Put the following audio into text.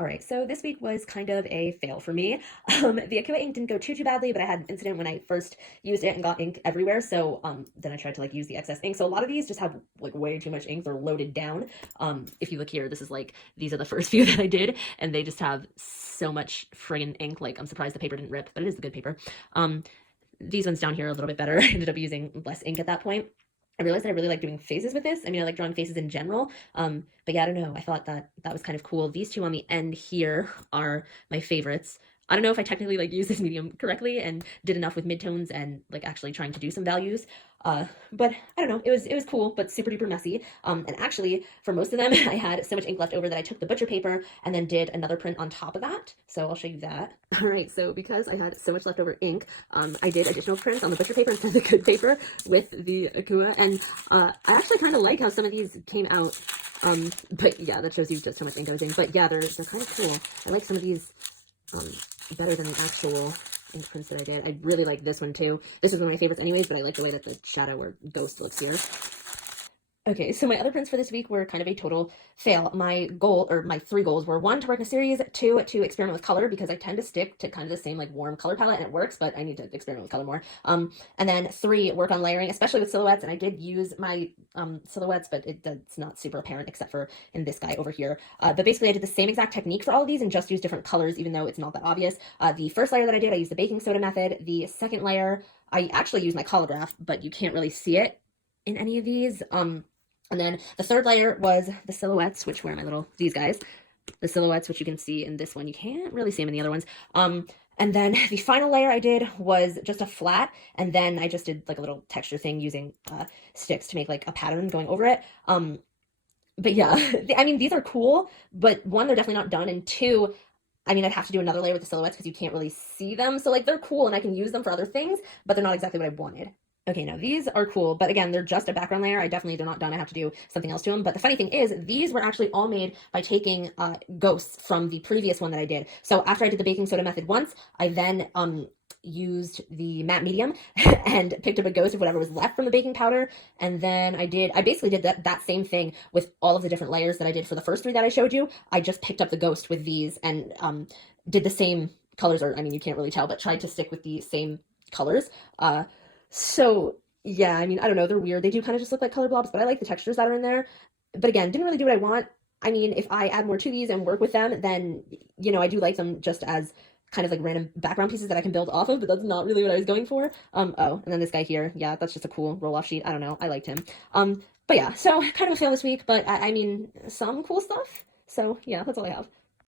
All right, so this week was kind of a fail for me. The Akua ink didn't go too badly, but I had an incident when I first used it and got ink everywhere. So then I tried to like use the excess ink. So a lot of these just have like way too much ink. They're loaded down. If you look here, this is like these are the first few that I did, and they just have so much friggin' ink. Like I'm surprised the paper didn't rip, but it is the good paper. These ones down here are a little bit better. I ended up using less ink at that point. I realized that I really like doing faces with this. I mean, I like drawing faces in general. But yeah, I don't know. I thought that that was kind of cool. These two on the end here are my favorites. I don't know if I technically like used this medium correctly and did enough with midtones and like actually trying to do some values. But I don't know. It was cool, but super duper messy. And actually, for most of them, I had so much ink left over that I took the butcher paper and then did another print on top of that. So I'll show you that. All right. So because I had so much leftover ink, I did additional prints on the butcher paper instead of the good paper with the Akua, and I actually kind of like how some of these came out. But yeah, that shows you just how much ink I was in. But yeah, they're kind of cool. I like some of these um, better than the actual ink prints that I did. I really like this one too. This is one of my favorites anyways, but I like the way that the shadow or ghost looks here. Okay, so my other prints for this week were kind of a total fail. My goal, or my three goals were: one, to work in a series; two, to experiment with color because I tend to stick to kind of the same like warm color palette and it works, but I need to experiment with color more. And then three, work on layering, especially with silhouettes. And I did use my silhouettes, but it's not super apparent except for in this guy over here. But basically, I did the same exact technique for all of these and just used different colors, even though it's not that obvious. The first layer that I did, I used the baking soda method. The second layer, I actually used my Collagraph, but you can't really see it in any of these. And then the third layer was the silhouettes, which were my these guys. The silhouettes, which you can see in this one. You can't really see them in the other ones. And then the final layer I did was just a flat, and then I just did like a little texture thing using sticks to make like a pattern going over it. But yeah, I mean, these are cool, but one, they're definitely not done, and two, I mean, I'd have to do another layer with the silhouettes because you can't really see them. So like they're cool and I can use them for other things, but they're not exactly what I wanted. Okay, now these are cool, but again, they're just a background layer. I definitely, they're not done. I have to do something else to them. But the funny thing is, these were actually all made by taking ghosts from the previous one that I did. So after I did the baking soda method once, I then used the matte medium and picked up a ghost of whatever was left from the baking powder. And then I basically did that same thing with all of the different layers that I did for the first three that I showed you. I just picked up the ghost with these and did the same colors, or I mean, you can't really tell, but tried to stick with the same colors. So yeah, I mean, I don't know, they're weird. They do kind of just look like color blobs, but I like the textures that are in there. But again, didn't really do what I want. I mean, if I add more to these and work with them, then, you know, I do like them just as kind of like random background pieces that I can build off of, but that's not really what I was going for. Oh, and then this guy here, yeah, that's just a cool roll-off sheet. I don't know, I liked him. But yeah, so kind of a fail this week, but I mean, some cool stuff. So yeah, that's all I have.